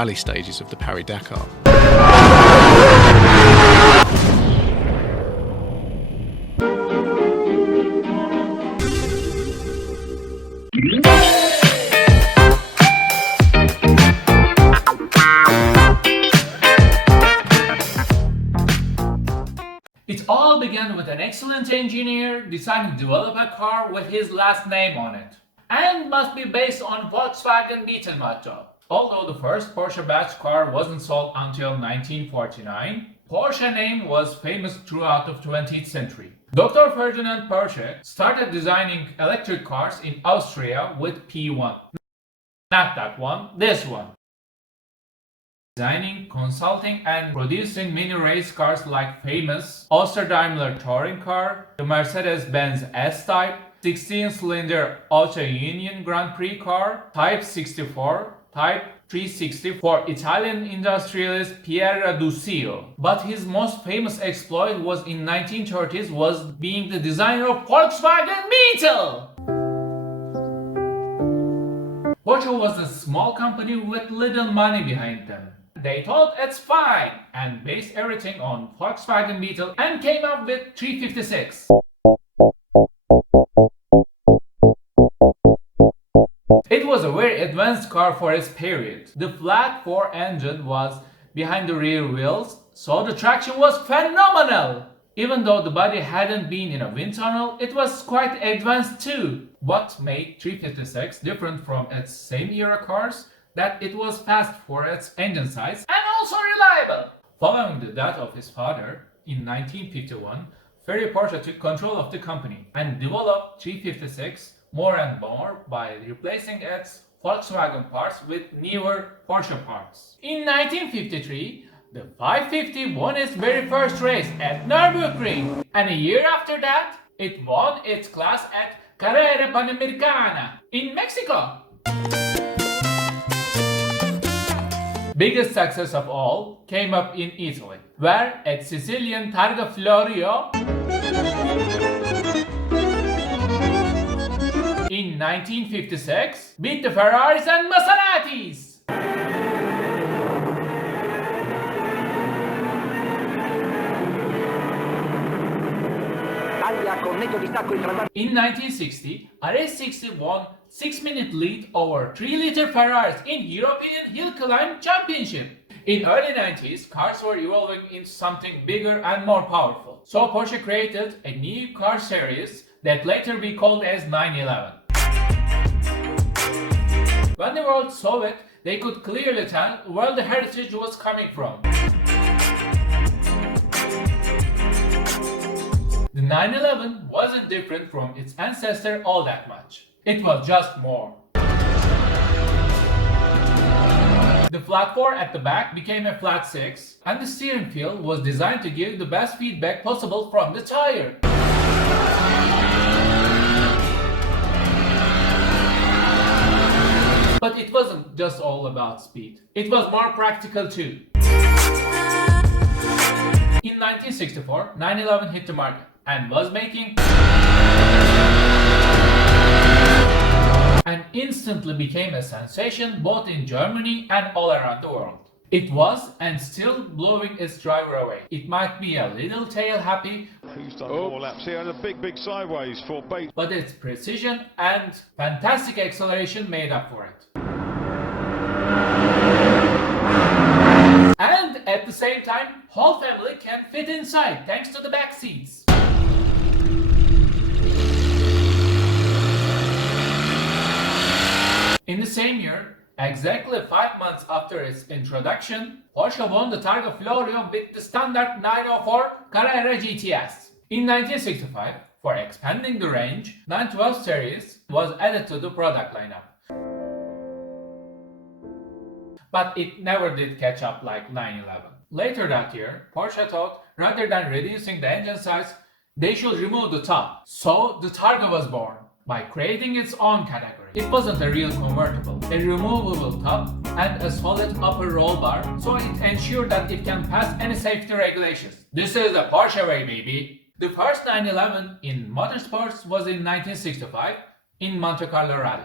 rally stages of the Paris-Dakar. It all began with an excellent engineer deciding to develop a car with his last name on it, and must be based on Volkswagen Beetle motto. Although the first Porsche batch car wasn't sold until 1949, Porsche name was famous throughout the 20th century. Dr. Ferdinand Porsche started designing electric cars in Austria with P1. Not that one, this one. Designing, consulting and producing mini race cars like famous Daimler touring car, the Mercedes-Benz S-Type, 16-cylinder Auto Union Grand Prix car, Type 64, Type 360 for Italian industrialist Pier Radusio. But his most famous exploit was in 1930s was being the designer of Volkswagen Beetle. Porsche was a small company with little money behind them. They thought it's fine and based everything on Volkswagen Beetle and came up with 356. It was a very advanced car for its period. The flat 4 engine was behind the rear wheels, so the traction was phenomenal. Even though the body hadn't been in a wind tunnel, it was quite advanced too. What made 356 different from its same era cars? That it was fast for its engine size and also reliable. Following the death of his father in 1951, Ferry Porsche took control of the company and developed 356 more and more by replacing its Volkswagen parts with newer Porsche parts. In 1953, the 550 won its very first race at Nürburgring, and a year after that, it won its class at Carrera Panamericana in Mexico. Biggest success of all came up in Italy, where at Sicilian Targa Florio in 1956 beat the Ferraris and Maseratis. In 1960, RS60 won 6-minute lead over 3-liter Ferraris in European Hill Climb Championship. In early 90s, cars were evolving into something bigger and more powerful. So Porsche created a new car series that later we called as 911. When the world saw it, they could clearly tell where the heritage was coming from. The 911 wasn't different from its ancestor all that much. It was just more. The flat 4 at the back became a flat 6, and the steering wheel was designed to give the best feedback possible from the tire. But it wasn't just all about speed. It was more practical too. In 1964, 911 hit the market and was making and instantly became a sensation both in Germany and all around the world. It was and still blowing its driver away. It might be a little tail happy, Who's done more laps here, and a big sideways for Bates. but its precision and fantastic acceleration made up for it. And at the same time, whole family can fit inside thanks to the back seats. In the same year, exactly 5 months after its introduction, Porsche won the Targa Florio with the standard 904 Carrera GTS. In 1965, for expanding the range, 912 series was added to the product lineup. But it never did catch up like 911. Later that year, Porsche thought rather than reducing the engine size, they should remove the top. So the Targa was born by creating its own category. It wasn't a real convertible, a removable top and a solid upper roll bar, so it ensured that it can pass any safety regulations. This is the Porsche way, baby! The first 911 in motorsports was in 1965 in Monte Carlo Rally.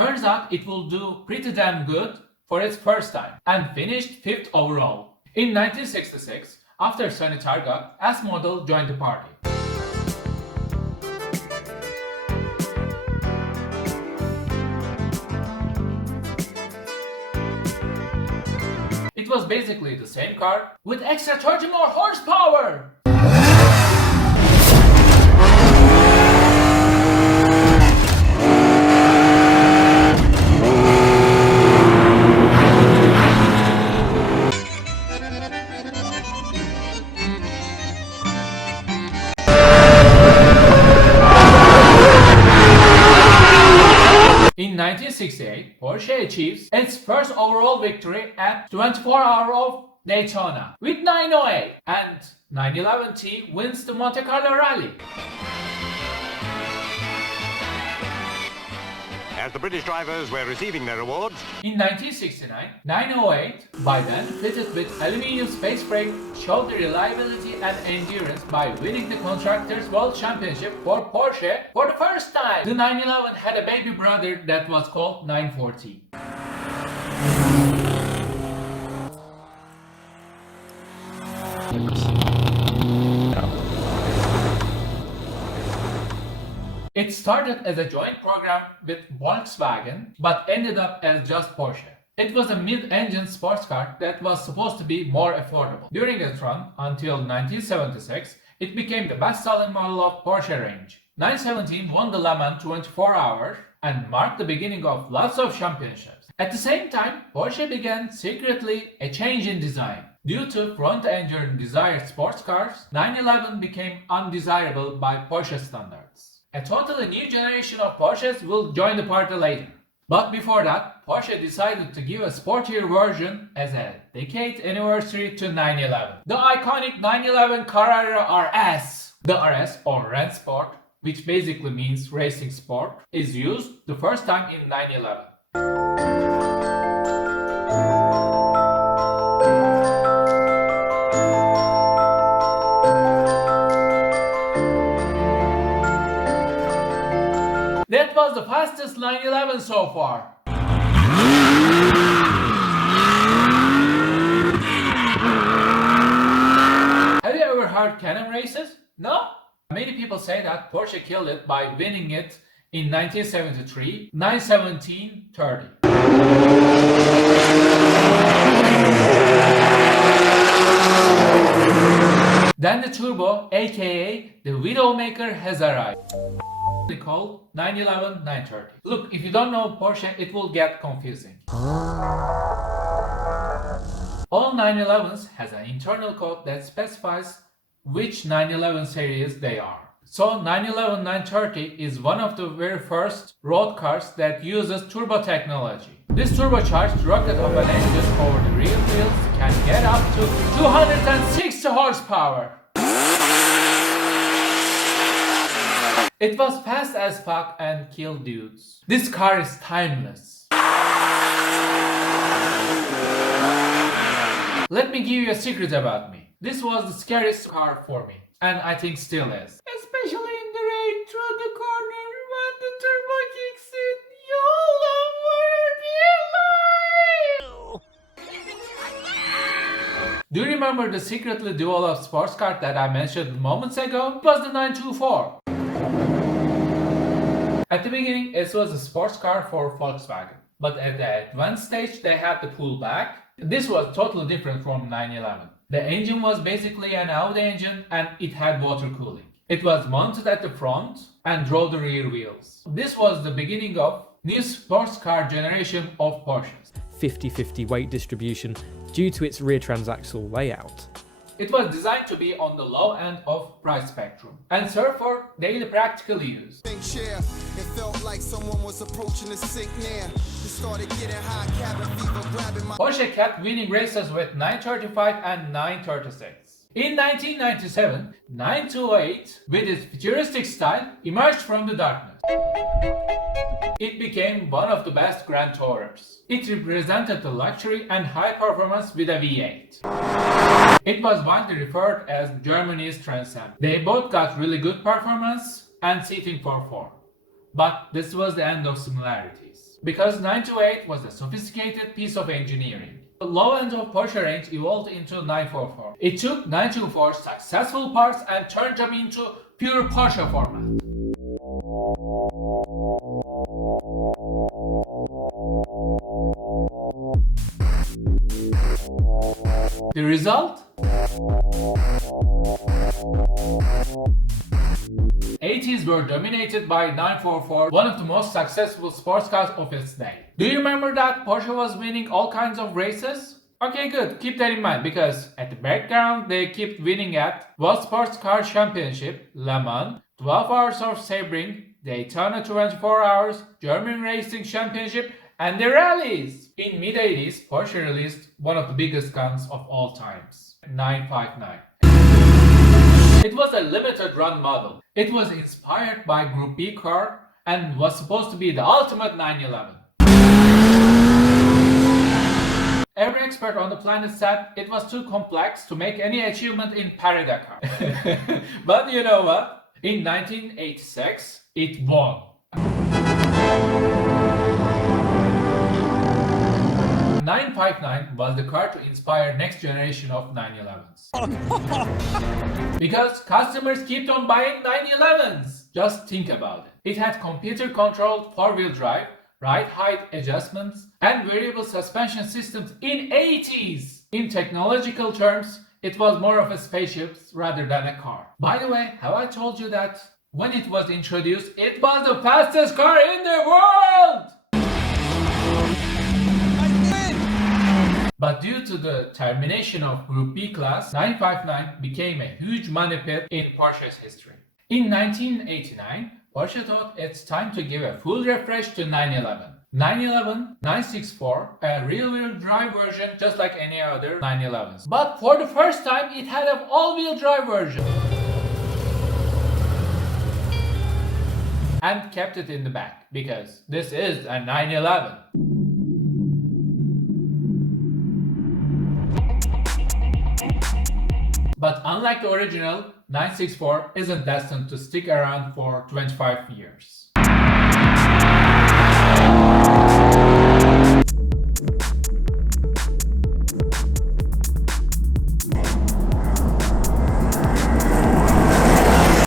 Turns out it will do pretty damn good for its first time and finished 5th overall. In 1966, after Sonny Targa, S model joined the party. It was basically the same car with extra 30 more horsepower! In 1968, Porsche achieves its first overall victory at 24 Hours of Daytona with 908, and 911T wins the Monte Carlo Rally. As the British drivers were receiving their awards, in 1969, 908, by then fitted with aluminium space brake, showed the reliability and endurance by winning the Constructors' World Championship for Porsche for the first time. The 911 had a baby brother that was called 940. It started as a joint program with Volkswagen, but ended up as just Porsche. It was a mid-engine sports car that was supposed to be more affordable. During its run, until 1976, it became the best-selling model of Porsche range. 917 won the Le Mans 24 Hours and marked the beginning of lots of championships. At the same time, Porsche began secretly a change in design. Due to front-engine desired sports cars, 911 became undesirable by Porsche standards. A totally new generation of Porsches will join the party later. But before that, Porsche decided to give a sportier version as a decade anniversary to 911. The iconic 911 Carrera RS. The RS, or Rennsport, which basically means racing sport, is used the first time in 911. That was the fastest 911 so far. Have you ever heard cannon races? No? Many people say that Porsche killed it by winning it in 1973, 917-30. Then the turbo, aka the Widowmaker, has arrived. Called 911 930. Look, if you don't know Porsche, it will get confusing. All 911s has an internal code that specifies which 911 series they are. So 911 930 is one of the very first road cars that uses turbo technology. This turbocharged rocket of an engine over the rear wheels can get up to 260 horsepower. It was fast as fuck and killed dudes. This car is timeless. Let me give you a secret about me. This was the scariest car for me, and I think still is. Especially in the rain through the corner when the turbo kicks in. You'll never be alive! Do you remember the secretly developed sports car that I mentioned moments ago? It was the 924. At the beginning, it was a sports car for Volkswagen, but at the advanced stage, they had to pull back. This was totally different from 911. The engine was basically an Audi engine and it had water cooling. It was mounted at the front and drove the rear wheels. This was the beginning of new sports car generation of Porsches. 50-50 weight distribution due to its rear transaxle layout. It was designed to be on the low end of price spectrum and serve for daily practical use. It felt like someone was approaching the sick man. It started getting hot, cabin fever, grabbing my... Porsche kept winning races with 935 and 936. In 1997, 928, with its futuristic style, emerged from the darkness. It became one of the best Grand Tourers. It represented the luxury and high performance with a V8. It was widely referred as Germany's Trans Am. They both got really good performance and seating for 4. But this was the end of similarities. because 928 was a sophisticated piece of engineering. The low end of Porsche range evolved into 944. It took 924's successful parts and turned them into pure Porsche format. The result? 80s were dominated by 944, one of the most successful sports cars of its day. Do you remember that Porsche was winning all kinds of races? Okay, good. Keep that in mind because at the background they kept winning at World Sports Car Championship, Le Mans, 12 Hours of Sebring, Daytona 24 Hours, German Racing Championship, and the rallies. In mid-80s, Porsche released one of the biggest guns of all times, 959. It was a limited run model. It was inspired by Group B car and was supposed to be the ultimate 911. Every expert on the planet said it was too complex to make any achievement in Paris-Dakar. But you know what? In 1986, it won. 959 was the car to inspire next generation of 911s. Because customers kept on buying 911s. Just think about it. It had computer-controlled four-wheel drive, ride height adjustments, and variable suspension systems in 80s. In technological terms, it was more of a spaceship rather than a car. By the way, have I told you that when it was introduced, it was the fastest car in the world? But due to the termination of Group B class, 959 became a huge money pit in Porsche's history. In 1989, Porsche thought it's time to give a full refresh to 911. 911, 964, a rear-wheel drive version just like any other 911s. But for the first time, it had an all-wheel drive version. And kept it in the back because this is a 911. But unlike the original, 964 isn't destined to stick around for 25 years.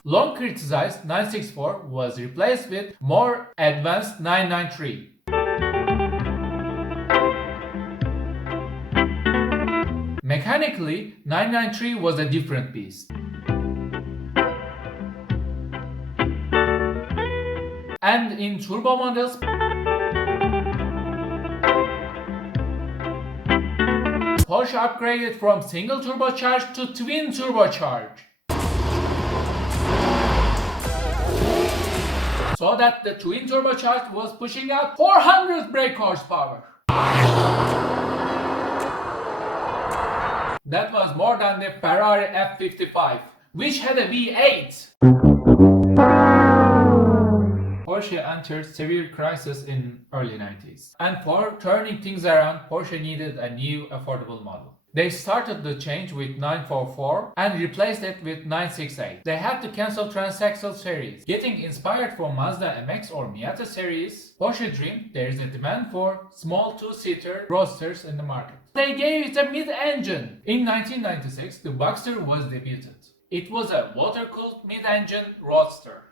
Long criticized 964 was replaced with more advanced 993. Mechanically, 993 was a different beast. And in turbo models, Porsche upgraded from single turbocharged to twin turbocharged, so that the twin turbocharged was pushing out 400 brake horsepower. That was more than the Ferrari F55, which had a V8. Porsche entered severe crisis in early 90s. And for turning things around, Porsche needed a new affordable model. They started the change with 944 and replaced it with 968. They had to cancel transaxle series. Getting inspired from Mazda MX or Miata series, Porsche dreamed there is a demand for small two-seater roadsters in the market. They gave it a mid-engine. In 1996, the Boxster was debuted. It was a water-cooled mid-engine roadster.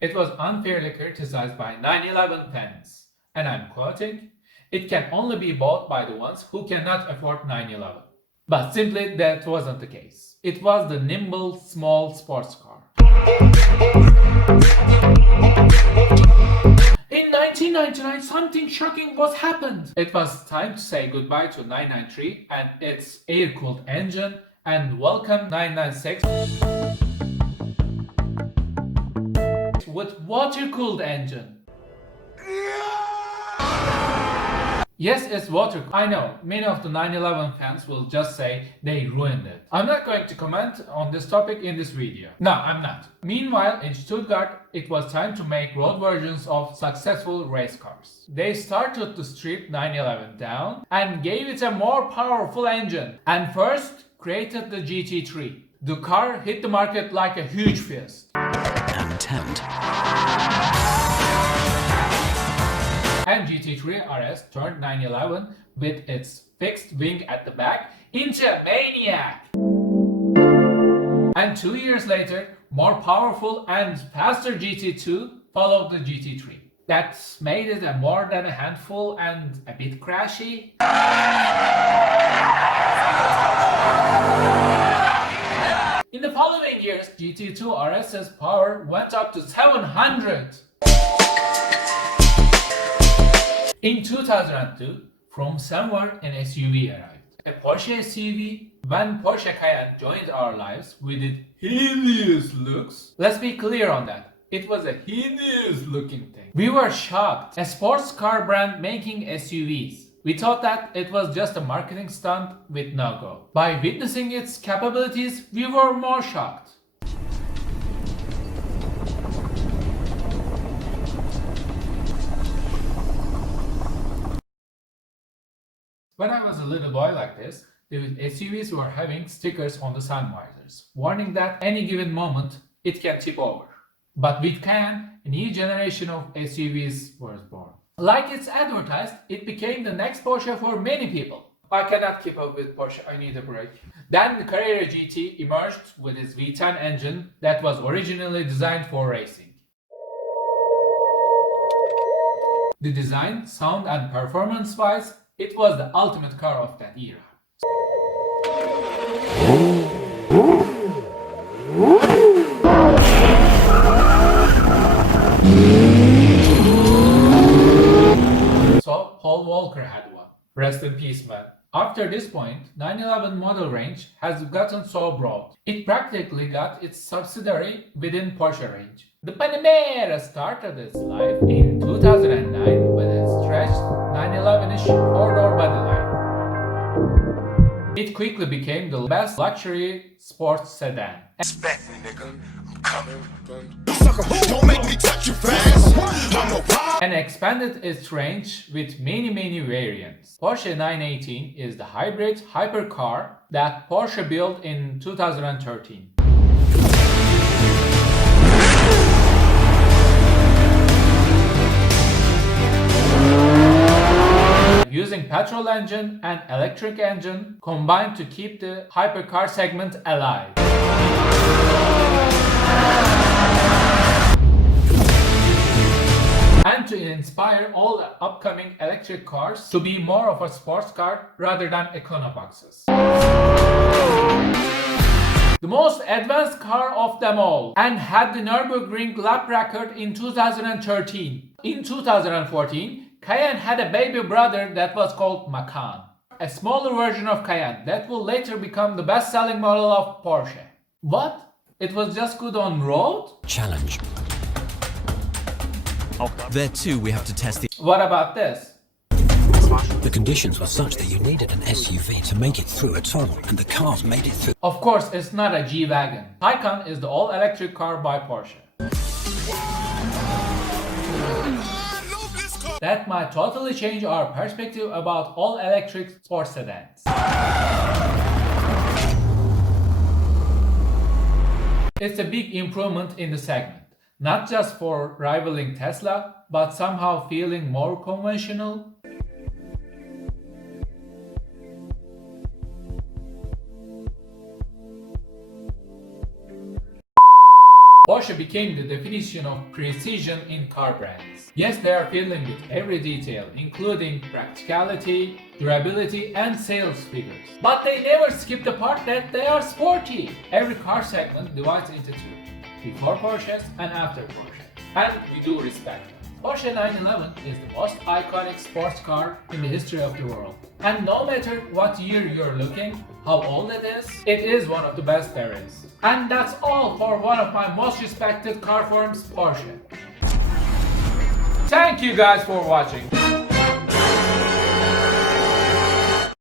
It was unfairly criticized by 911 fans, and I'm quoting, "It can only be bought by the ones who cannot afford 911." But simply that wasn't the case. It was the nimble, small sports car. In 1999, something shocking was happened. It was time to say goodbye to 993 and its air-cooled engine and welcome 996 with water-cooled engine. Yes, it's water. I know, many of the 911 fans will just say they ruined it. I'm not going to comment on this topic in this video. No, I'm not. Meanwhile, in Stuttgart, it was time to make road versions of successful race cars. They started to strip 911 down and gave it a more powerful engine. And first, created the GT3. The car hit the market like a huge fist. And GT3 RS turned 911 with its fixed wing at the back into a maniac. And 2 years later, more powerful and faster GT2 followed the GT3. That's made it a more than a handful and a bit crashy. In the following years, GT2 RS's power went up to 700. In 2002, from somewhere an SUV arrived. A Porsche SUV. When Porsche Cayenne joined our lives with its hideous looks, let's be clear on that. It was a hideous looking thing. We were shocked. A sports car brand making SUVs. We thought that it was just a marketing stunt with no go. By witnessing its capabilities, we were more shocked. When I was a little boy like this, the SUVs were having stickers on the sun visors, warning that any given moment it can tip over. But with Cayenne, a new generation of SUVs was born. Like it's advertised, it became the next Porsche for many people. I cannot keep up with Porsche, I need a break. Then the Carrera GT emerged with its V10 engine that was originally designed for racing. The design, sound and performance-wise, it was the ultimate car of that era. So Paul Walker had one. Rest in peace, man. After this point, 911 model range has gotten so broad. It practically got its subsidiary within Porsche range. The Panamera started its life in 2009 with a stretched 911-ish four-door body line. It quickly became the best luxury sports sedan. Expect me, nigga. I'm coming. Don't make me touch you fast. And expanded its range with many variants. Porsche 918 is the hybrid hypercar that Porsche built in 2013. Using petrol engine and electric engine combined to keep the hypercar segment alive. And to inspire all the upcoming electric cars to be more of a sports car rather than econoboxes. The most advanced car of them all, and had the Nürburgring lap record in 2013. In 2014, Cayenne had a baby brother that was called Macan, a smaller version of Cayenne that will later become the best-selling model of Porsche. What? It was just good on road? Challenge. There too we have to test the... What about this? The conditions were such that you needed an SUV to make it through a tunnel, and the cars made it through. Of course, it's not a G-Wagon. Taycan is the all-electric car by Porsche. That might totally change our perspective about all-electric sports sedans. It's a big improvement in the segment. Not just for rivaling Tesla, but somehow feeling more conventional. Porsche became the definition of precision in car brands. Yes, they are fiddling with every detail, including practicality, durability, and sales figures. But they never skip the part that they are sporty. Every car segment divides into two. Before Porsches and after Porsche. And we do respect them. Porsche 911 is the most iconic sports car in the history of the world. And no matter what year you're looking, how old it is one of the best there is. And that's all for one of my most respected car firms, Porsche. Thank you guys for watching.